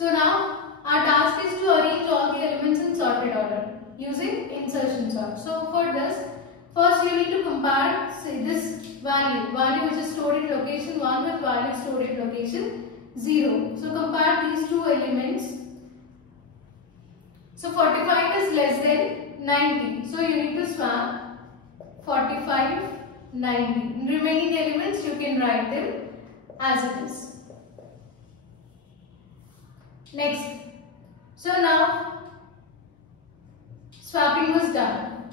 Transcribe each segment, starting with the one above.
So now our task is to arrange all the elements in sorted order using insertion sort. So for this, first you need to compare this value which is stored in location 1 with value stored in location 0. So compare these two elements. So 45 is less than 90. So you need to swap 45, 90. Remaining elements you can write them as it is. Next. So now swapping was done.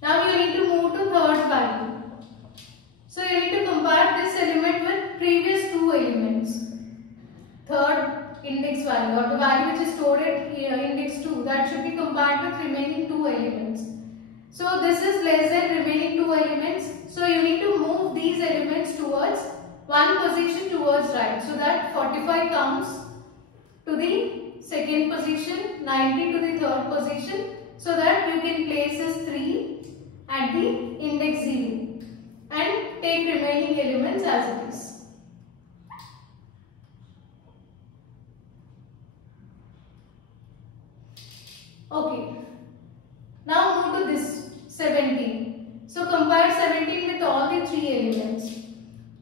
Now you need to move to third value. So you need to compare this element with previous two elements. Third index value or the value which is stored at index 2, that should be compared with remaining two elements. So this is less than remaining two elements. So you need to move these elements towards one position towards right. So that 45 comes to the second position, 90 to the third position. So that you can place this 3 at the index 0 and take remaining elements as it is. Okay, now move to this 17. So compare 17 with all the three elements.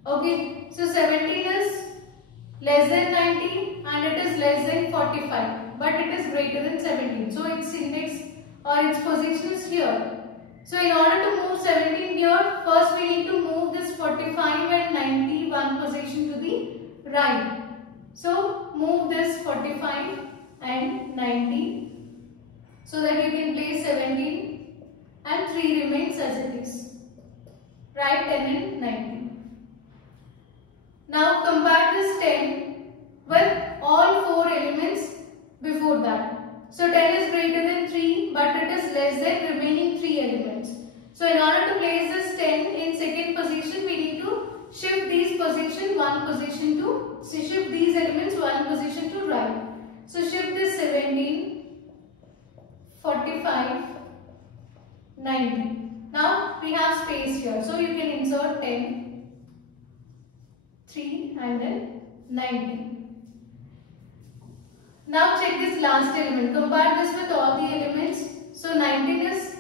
Okay, so 17 is less than 90 and it is less than 45, but it is greater than 17. So its index or its position is here. So in order to move 17 here, first we need to move this 45 and 90 one position to the right. So move this 45 and 90. So that you can place 17 and 3 remains as it is. Write 10 and 90. Now compare this 10 with all 4 elements before that. So 10 is greater than 3 but it is less than remaining 3 elements. So in order to place this 10 in second position, we need to shift these position one position to, shift these elements one position to right. So shift this 17, 45, 90. Now we have space here. So you can insert 10, 3 and then 90. Now check this last element. Compare this with all the elements. So 19 is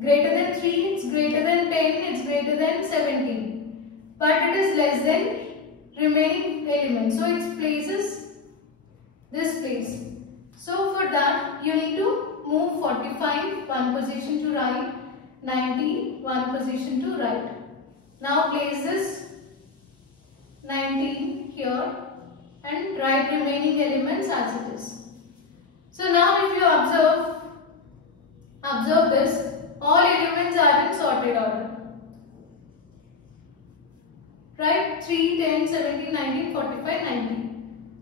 greater than 3, it's greater than 10, it's greater than 17. But it is less than remaining elements. So it places this place. So for that you need to move 45 one position to right, 90 one position to right. Now place this 19 here and write remaining elements as it is. So now if you observe this, all elements are in sorted order. Right? 3, 10, 17, 19, 45, 90.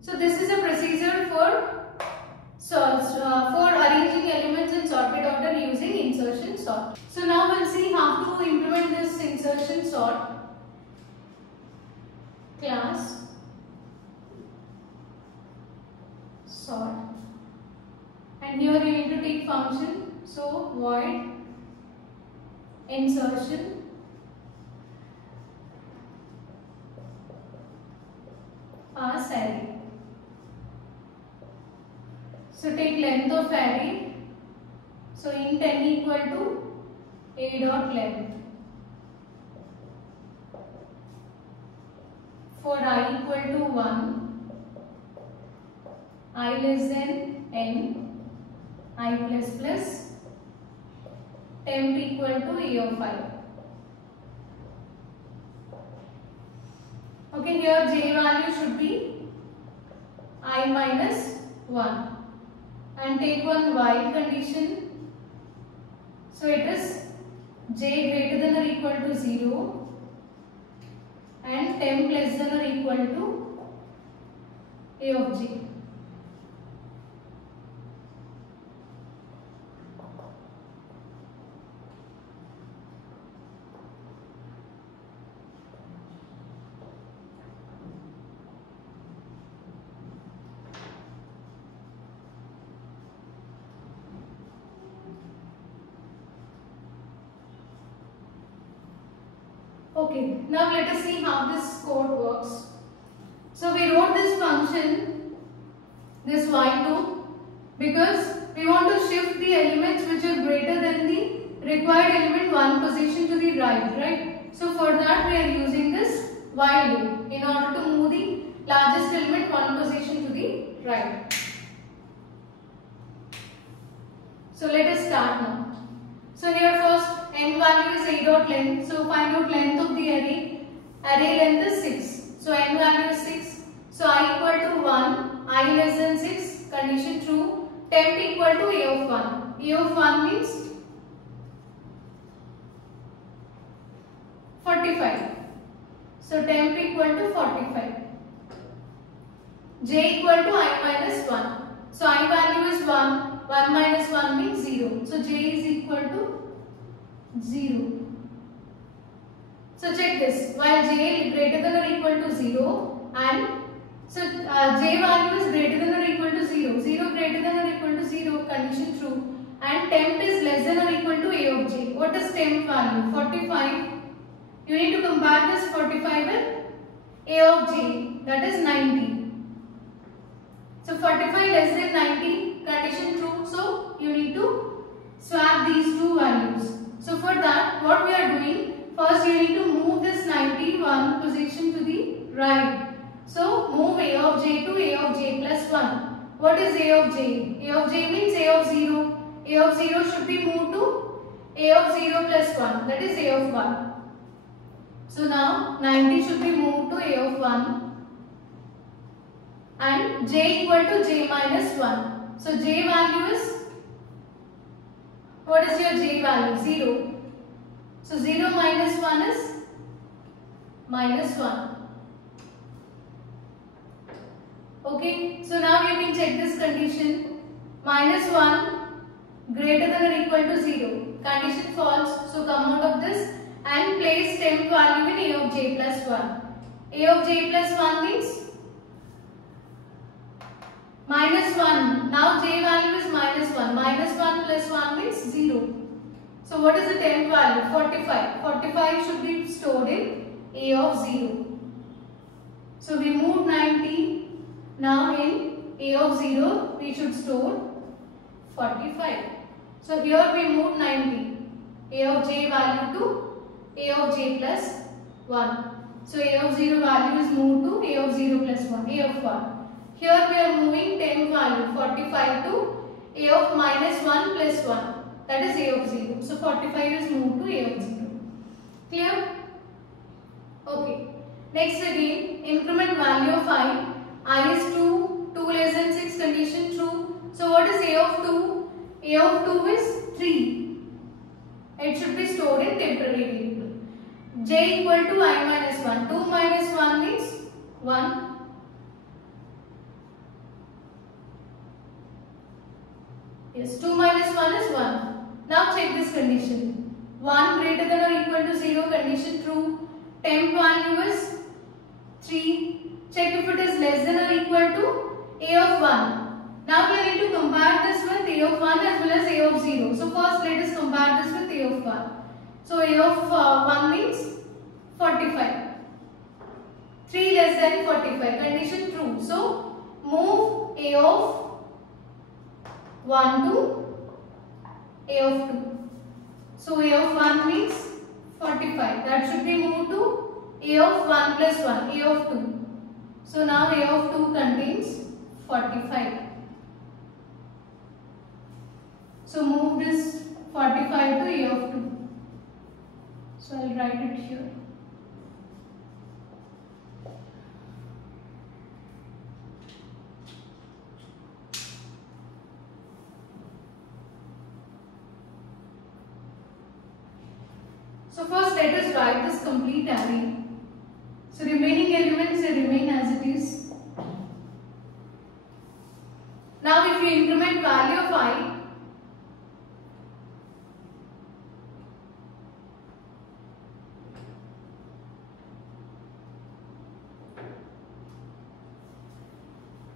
So this is a procedure for arranging elements in sorted order using insertion sort. So now we'll see how to implement this insertion sort. Class sort, and here you need to take function. So void insertion pass array. So take length of array. So int n equal to a dot length. For I equal to 1, I less than n, I plus plus, temp equal to a of I. Okay, here j value should be I minus 1 and take one while condition. So it is j greater than or equal to 0 and temp less than or equal to a of j. Okay, now let us see how this code works. So we wrote this function, this while loop, because we want to shift the elements which are greater than the required element one position to the right? So for that we are using this while loop in order to move the largest element one position to the right. So let us start now. So here first n value is a dot length. So find out length of the array. Array length is 6. So n value is 6. So I equal to 1. I less than 6. Condition true. Temp equal to a of 1. A of 1 means 45. So temp equal to 45. J equal to I minus 1. So I value is 1. 1 minus 1 means 0. So J is equal to 0. So check this. While J is greater than or equal to 0 and so J value is greater than or equal to 0. 0 greater than or equal to 0. Condition true. And temp is less than or equal to A of J. What is temp value? 45. You need to compare this 45 with A of J. That is 90. So 45 less than 90, condition true. So you need to swap these two values. So for that, what we are doing, first you need to move this 91 position to the right. So move A of J to A of J plus 1. What is A of J? A of J means A of 0. A of 0 should be moved to A of 0 plus 1. That is A of 1. So now 90 should be moved to A of 1. And J equal to J minus 1. So J value is, what is your J value? 0. So 0 minus 1 is minus 1. Okay, so now you can check this condition. Minus 1 greater than or equal to 0. Condition false. So come out of this and place temp value in A of J plus 1. A of J plus 1 means minus 1. Now J value is minus 1. Minus 1 plus 1 means 0. So what is the temp value? 45. 45 should be stored in A of 0. So we moved 90. Now in A of 0 we should store 45. So here we moved 90. A of J value to A of J plus 1. So A of 0 value is moved to A of 0 plus 1. A of 1. Here we are moving temp value 45 to A of minus 1 plus 1. That is A of 0. So 45 is moved to A of 0. Clear? Okay. Next again, increment value of I. I is 2. 2 less than 6, condition true. So what is A of 2? A of 2 is 3. It should be stored in temporary variable. J equal to I minus 1. 2 minus 1 means 1. Yes, 2 minus 1 is 1. Now check this condition. 1 greater than or equal to 0, condition true. Temp value is 3. Check if it is less than or equal to A of 1. Now we need to compare this with A of 1 as well as A of 0. So first let us compare this with A of 1. So A of 1 means 45. 3 less than 45, condition true. So move A of 1 to A of 2. So A of 1 means 45. That should be moved to A of 1 plus 1, A of 2. So now A of 2 contains 45. So move this 45 to A of 2. So I will write it here. So first let us write this complete array. So remaining elements remain as it is. Now if you increment value of I,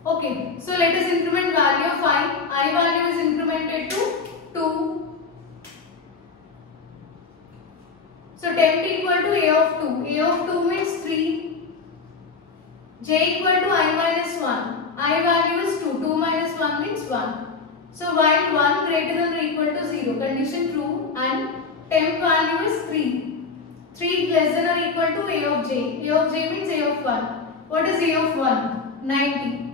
okay, so let us increment value of I value is incremented to 2. So temp equal to A of 2. A of 2 means 3. j equal to I minus 1. I value is 2. 2 minus 1 means 1. So while 1 greater than or equal to 0, condition true, and temp value is 3. 3 less than or equal to a of j. A of j means a of 1. What is a of 1? 90.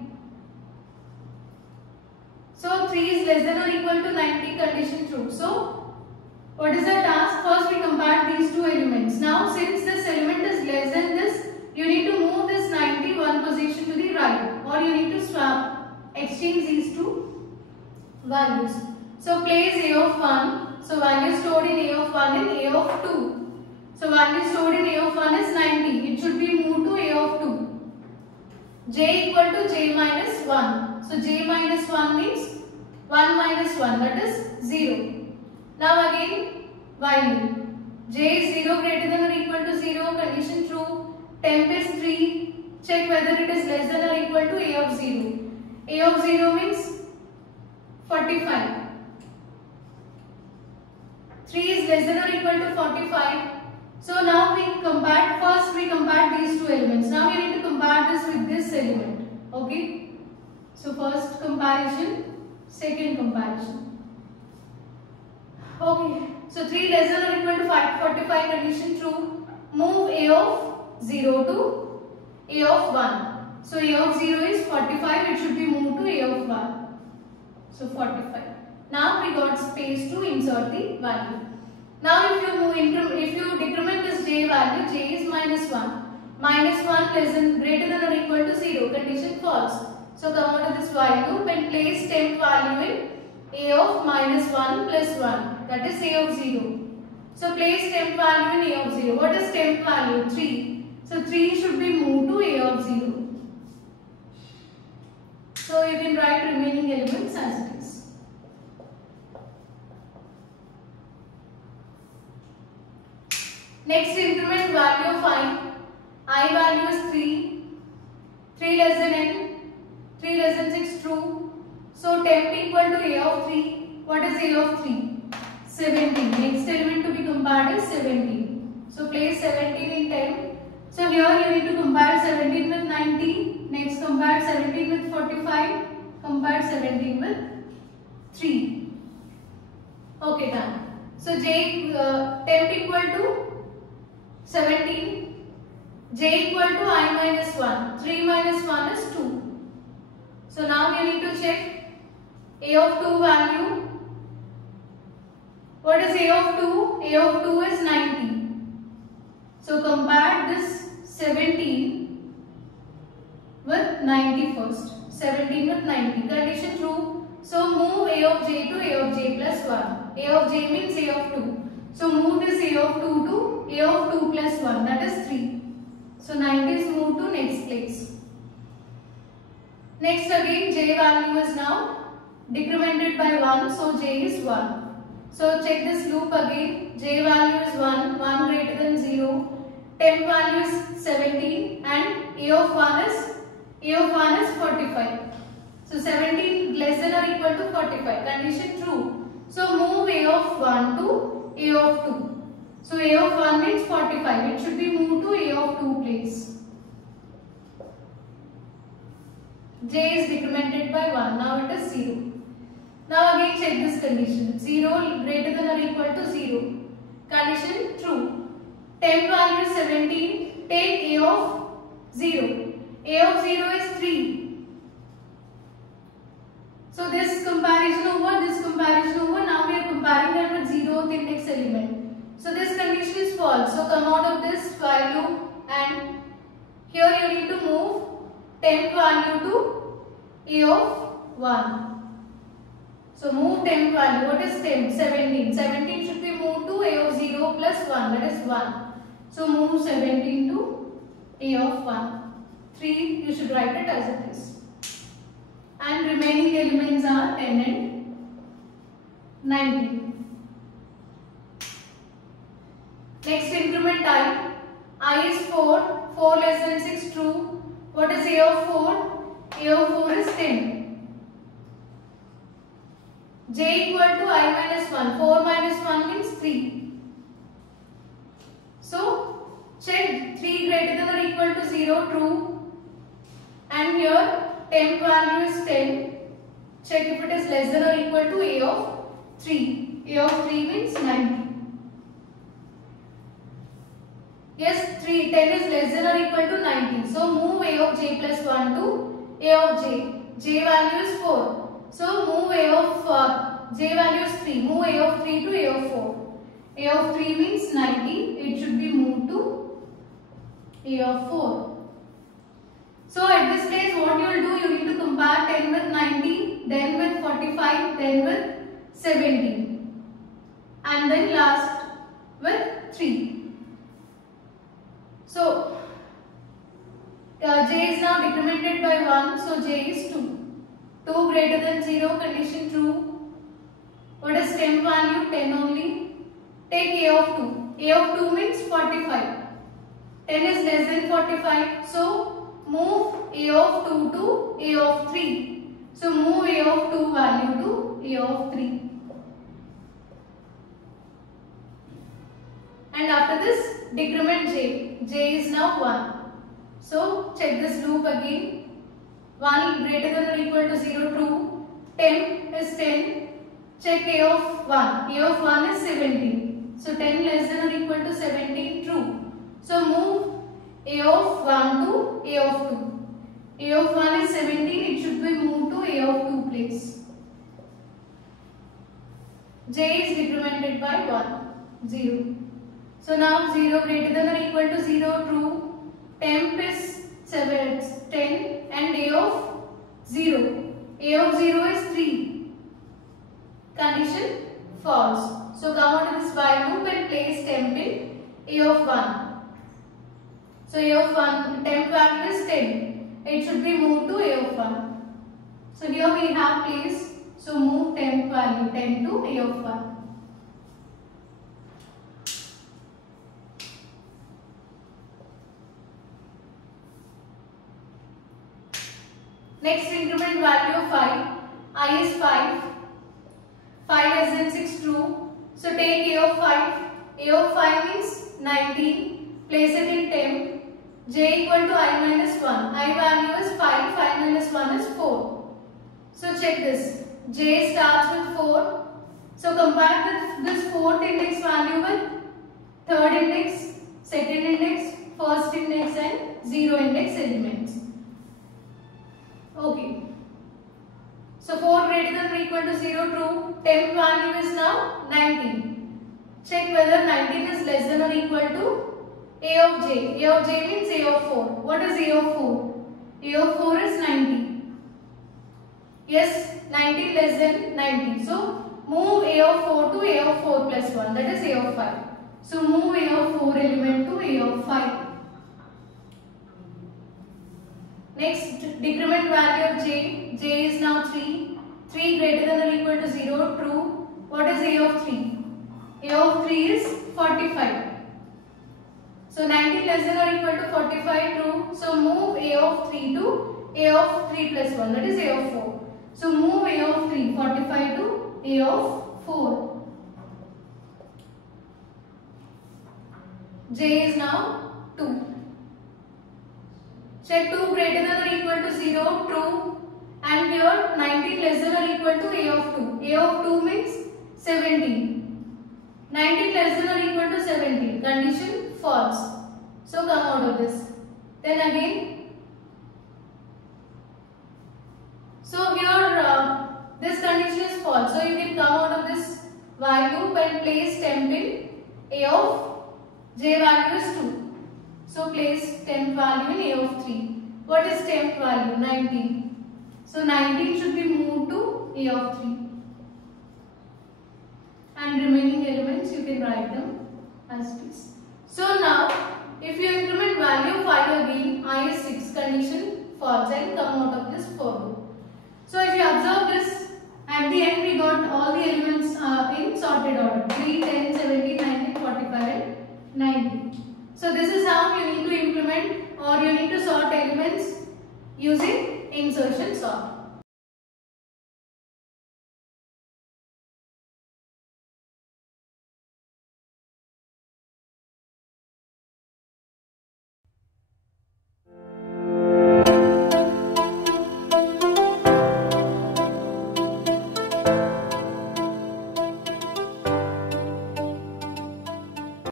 So 3 is less than or equal to 90, condition true. So what is our task? First we compare these two elements. Now since this element is less than this, you need to move this 90 one position to the right, or you need to swap, exchange these two values. So place a of 1. So value stored in a of 1 and a of 2. So value stored in a of 1 is 90. It should be moved to a of 2. J equal to j minus 1. So j minus 1 means 1 minus 1, that is 0. Now again value. J is 0 greater than or equal to 0, condition true. Temp is 3. Check whether it is less than or equal to a of 0. A of 0 means 45. 3 is less than or equal to 45. So now we compare, first we compare these two elements. Now we need to compare this with this element. Okay. So first comparison, second comparison. Okay. So 3 less than or equal to 45, condition true. Move a of 0 to a of 1. So a of 0 is 45. It should be moved to a of 1. So 45. Now we got space to insert the value. Now if you decrement this j value, j is minus 1. Minus 1 greater than or equal to 0. Condition false. So come out of this while loop and place temp value in a of minus 1 plus 1. That is a of 0. So place temp value in a of 0. What is temp value? 3. So 3 should be moved to a of 0. So you can write remaining elements as it is. Next, increment value of I value is 3. 3 less than n. 3 less than 6, true. So temp equal to a of 3. What is a of 3? 17. Next element to be compared is 17. So place 17 in temp. So here you need to compare 17 with 90. Next compare 17 with 45. Compare 17 with 3. Okay, done. So temp equal to 17. J equal to I minus 1. 3 minus 1 is 2. So now you need to check a of 2 value. What is a of 2? A of 2 is 90. So compare this 17 with 90 first. 17 with 90. Condition true. So move a of j to a of j plus 1. A of j means a of 2. So move this a of 2 to a of 2 plus 1. That is 3. So 90 is moved to next place. Next again j value is now decremented by 1. So j is 1. So check this loop again. J value is 1. 1 greater than 0. Temp value is 17 and a of 1 is 45. So 17 less than or equal to 45. Condition true. So move a of 1 to a of 2. So a of 1 means 45. It should be moved to a of 2 place. J is decremented by 1. Now it is 0. Now again check this condition. 0 greater than or equal to 0. Condition true. Temp value is 17. Take a of 0. A of 0 is 3. So this comparison over, now we are comparing that with 0th index element. So this condition is false. So come out of this while loop and here you need to move temp value to a of 1. So move temp value. What is temp? 17. 17 should be moved to a of 0 plus 1. That is 1. So move 17 to a of 1. 3 you should write it as it is. And remaining elements are 10 and 90. Next increment I is 4. 4 less than 6, true. What is a of 4? A of 4 is 10. J equal to I minus 1. 4 minus 1 means 3. So check 3 greater than or equal to 0, true. and here temp value is 10. Check if it is less than or equal to A of 3. A of 3 means 90. Yes, 10 is less than or equal to 90. So move A of j plus 1 to A of j. J value is 4. So move A of j value is 3. Move A of 3 to A of 4. A of 3 means 90. It should be moved to A of 4. So at this stage what you will do, you need to compare 10 with 90, then with 45, then with 17 and then last with 3. So j is now decremented by 1, so j is 2. 2 greater than 0, condition true. What is temp value? 10 only. Take A of 2. A of 2 means 45. 10 is less than 45, so move A of 2 to A of 3. So move A of 2 value to A of 3. And after this, decrement j. J is now 1. So check this loop again. 1 greater than or equal to 0, true. Temp is 10. Check A of 1. A of 1 is 17. So 10 less than or equal to 17, true. So move A of 1 to A of 2. A of 1 is 17. It should be moved to A of 2 place. J is decremented by 1, 0. So now 0 greater than or equal to 0, true. Temp is 10 and A of 0. A of 0 is 3. Condition false. So come out of this while loop and place temp in A of 1. So A of 1, temp value is 10. It should be moved to A of 1. So here we have placed. So move temp value 10 to A of 1. Next increment value of 5. I is 5. 5 less than 6, true. So take A of 5. A of 5 means 19. Place it in temp. J equal to I minus 1. I value is 5. 5 minus 1 is 4. So check this. J starts with 4. So compare this 4th index value with 3rd index, 2nd index, 1st index and 0 index elements. Okay. So 4 greater than or equal to 0, true. Temp value is now 19. Check whether 19 is less than or equal to A of j. A of j means A of 4. What is A of 4? A of 4 is 90. Yes, 90 less than 90. So move A of 4 to A of 4 plus 1. That is A of 5. So move A of 4 element to A of 5. Next, decrement value of j. J is now 3. 3 greater than or equal to 0, true. What is A of 3? A of 3 is 45. So 90 less than or equal to 45, true. So move A of 3 to A of 3 plus 1, that is A of 4. So move A of 3, 45 to A of 4. J is now 2. Check 2 greater than or equal to 0, true. And here 19 less than or equal to A of 2. A of 2 means 17. 19 less than or equal to 17. Condition false. So come out of this. Then again. So here this condition is false. So you can come out of this while loop and place temp in A of j value is 2. So place temp value in A of 3. What is temp value? 19. So 19 should be moved to A of 3. And remaining elements you can write them as this. So now if you increment value 5 again, I is 6, condition false, and come out of this for loop. So if you observe this, at the end we got all the elements in sorted order, 3, 10, 17, 19, 45 and 90. So this is how you need to implement or you need to sort elements using insertion sort.